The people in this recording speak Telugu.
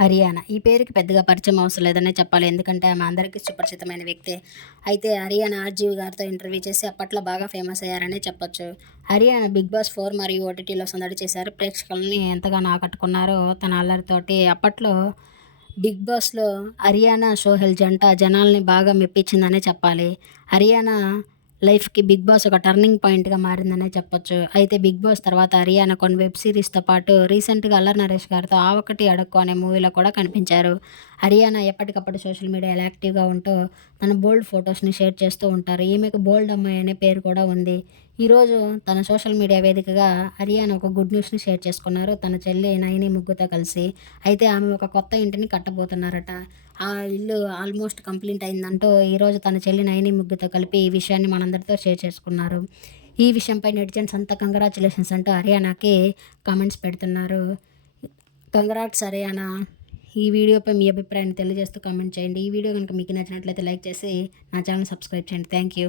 హరియానా. ఈ పేరుకి పెద్దగా పరిచయం అవసరం లేదనే చెప్పాలి. ఎందుకంటే ఆమె అందరికీ సుపరిచితమైన వ్యక్తే. అయితే హరియానా ఆర్జీవి గారితో ఇంటర్వ్యూ చేసి అప్పట్లో బాగా ఫేమస్ అయ్యారనే చెప్పొచ్చు. హరియానా బిగ్ బాస్ ఫోర్ మరియు ఓటీటీలో సందడి చేశారు. ప్రేక్షకులని ఎంతగానో ఆకట్టుకున్నారో తన అల్లరితోటి అప్పట్లో బిగ్ బాస్లో హరియానా సోహెల్ జంట జనాల్ని బాగా మెప్పించిందనే చెప్పాలి. హరియానా లైఫ్కి బిగ్ బాస్ ఒక టర్నింగ్ పాయింట్గా మారిందనే చెప్పొచ్చు. అయితే బిగ్ బాస్ తర్వాత హరియానా కొన్ని వెబ్ సిరీస్తో పాటు రీసెంట్గా అల్లర్ నరేష్ గారితో ఆ ఒకటి అడక్కు అనే మూవీలో కూడా కనిపించారు. హరియానా ఎప్పటికప్పుడు సోషల్ మీడియాలో యాక్టివ్గా ఉంటూ తన బోల్డ్ ఫొటోస్ని షేర్ చేస్తూ ఉంటారు. ఈమెకు బోల్డ్ అమ్మాయి అనే పేరు కూడా ఉంది. ఈరోజు తన సోషల్ మీడియా వేదికగా హరియానా ఒక గుడ్ న్యూస్ని షేర్ చేసుకున్నారు. తన చెల్లి నైని ముగ్గుతో కలిసి. అయితే ఆమె ఒక కొత్త ఇంటిని కట్టబోతున్నారట. ఆ ఇల్లు ఆల్మోస్ట్ కంప్లీట్ అయిందంటూ ఈరోజు తన చెల్లి నయని ముగ్గుతో కలిపి ఈ విషయాన్ని మనందరితో షేర్ చేసుకున్నారు. ఈ విషయంపై నెటిజన్స్ అంతా కంగ్రాచులేషన్స్ అంటూ హర్యానాకి కామెంట్స్ పెడుతున్నారు. కంగ్రాట్స్ హర్యానా. ఈ వీడియోపై మీ అభిప్రాయాన్ని తెలియజేస్తూ కామెంట్ చేయండి. ఈ వీడియో కనుక మీకు నచ్చినట్లయితే లైక్ చేసి నా ఛానల్ సబ్స్క్రైబ్ చేయండి. Thank you